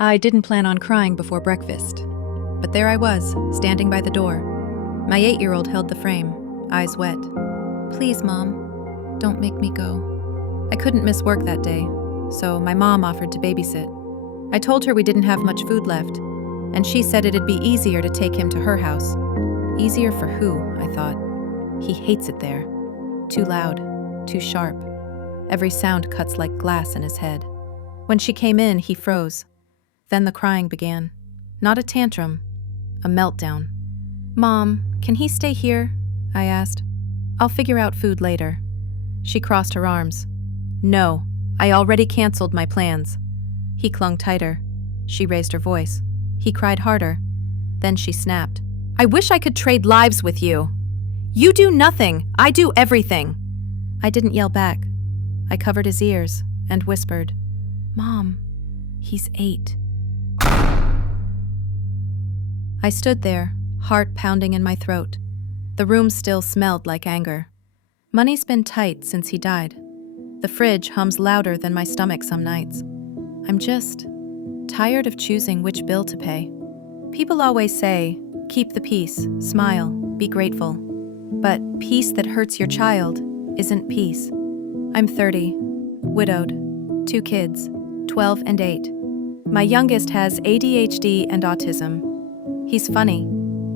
I didn't plan on crying before breakfast, but there I was, standing by the door. My 8-year-old held the frame, eyes wet. "Please, Mom, don't make me go." I couldn't miss work that day, so my mom offered to babysit. I told her we didn't have much food left, and she said it'd be easier to take him to her house. Easier for who, I thought. He hates it there. Too loud, too sharp. Every sound cuts like glass in his head. When she came in, he froze. Then the crying began. Not a tantrum, a meltdown. "Mom, can he stay here?" I asked. "I'll figure out food later." She crossed her arms. "No, I already canceled my plans." He clung tighter. She raised her voice. He cried harder. Then she snapped. "I wish I could trade lives with you. You do nothing, I do everything." I didn't yell back. I covered his ears and whispered, "Mom, he's 8. I stood there, heart pounding in my throat. The room still smelled like anger. Money's been tight since he died. The fridge hums louder than my stomach some nights. I'm just tired of choosing which bill to pay. People always say, keep the peace, smile, be grateful. But peace that hurts your child isn't peace. I'm 30, widowed, 2 kids, 12 and 8. My youngest has ADHD and autism. He's funny,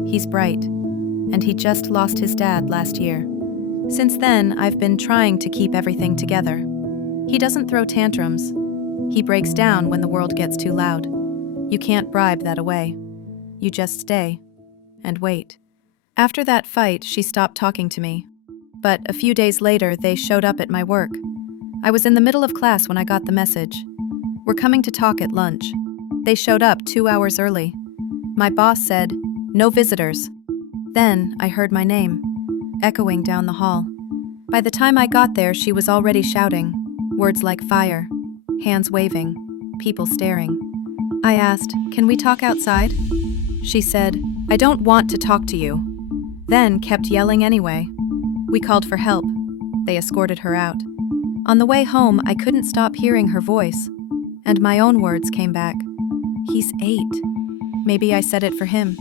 he's bright, and he just lost his dad last year. Since then, I've been trying to keep everything together. He doesn't throw tantrums. He breaks down when the world gets too loud. You can't bribe that away. You just stay and wait. After that fight, she stopped talking to me. But a few days later, they showed up at my work. I was in the middle of class when I got the message. "We're coming to talk at lunch." They showed up 2 hours early. My boss said, "No visitors." Then I heard my name, echoing down the hall. By the time I got there, she was already shouting, words like fire, hands waving, people staring. I asked, "Can we talk outside?" She said, "I don't want to talk to you." Then kept yelling anyway. We called for help. They escorted her out. On the way home, I couldn't stop hearing her voice, and my own words came back. "He's 8. Maybe I said it for him.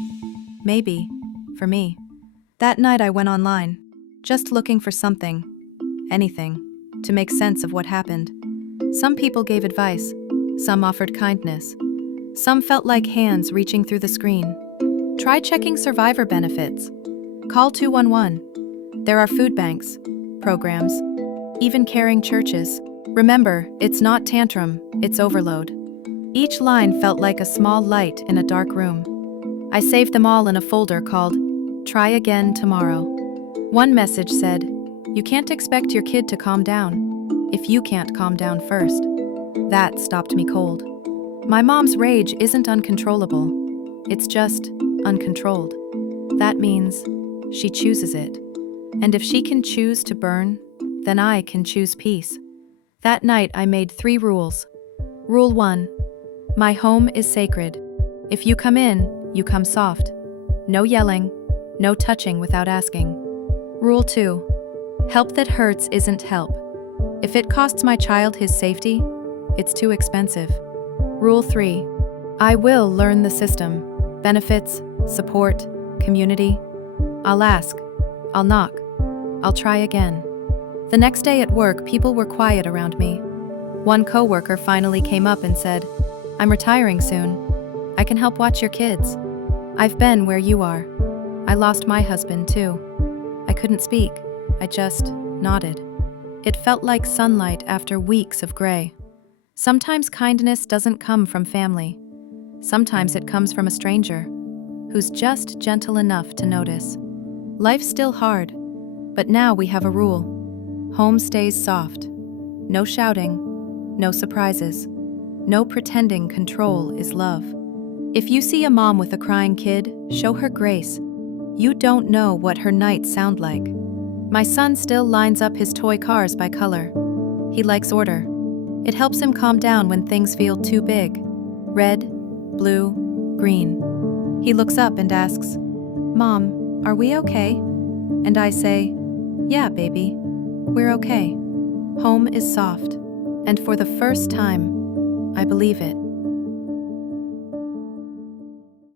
Maybe for me." That night I went online, just looking for something, anything, to make sense of what happened. Some people gave advice, some offered kindness. Some felt like hands reaching through the screen. Try checking survivor benefits. Call 211. There are food banks, programs, even caring churches. Remember, it's not tantrum, it's overload. Each line felt like a small light in a dark room. I saved them all in a folder called "Try Again Tomorrow." One message said, "You can't expect your kid to calm down if you can't calm down first." That stopped me cold. My mom's rage isn't uncontrollable. It's just uncontrolled. That means she chooses it. And if she can choose to burn, then I can choose peace. That night I made 3 rules. Rule 1. My home is sacred. If you come in, you come soft. No yelling, no touching without asking. Rule 2. Help that hurts isn't help. If it costs my child his safety, it's too expensive. Rule 3. I will learn the system. Benefits, support, community. I'll ask. I'll knock. I'll try again. The next day at work, people were quiet around me. One coworker finally came up and said, "I'm retiring soon. I can help watch your kids. I've been where you are. I lost my husband too." I couldn't speak. I just nodded. It felt like sunlight after weeks of gray. Sometimes kindness doesn't come from family. Sometimes it comes from a stranger who's just gentle enough to notice. Life's still hard, but now we have a rule. Home stays soft. No shouting, no surprises. No pretending control is love. If you see a mom with a crying kid, show her grace. You don't know what her nights sound like. My son still lines up his toy cars by color. He likes order. It helps him calm down when things feel too big. Red, blue, green. He looks up and asks, "Mom, are we okay?" And I say, "Yeah, baby, we're okay." Home is soft, and for the first time, I believe it.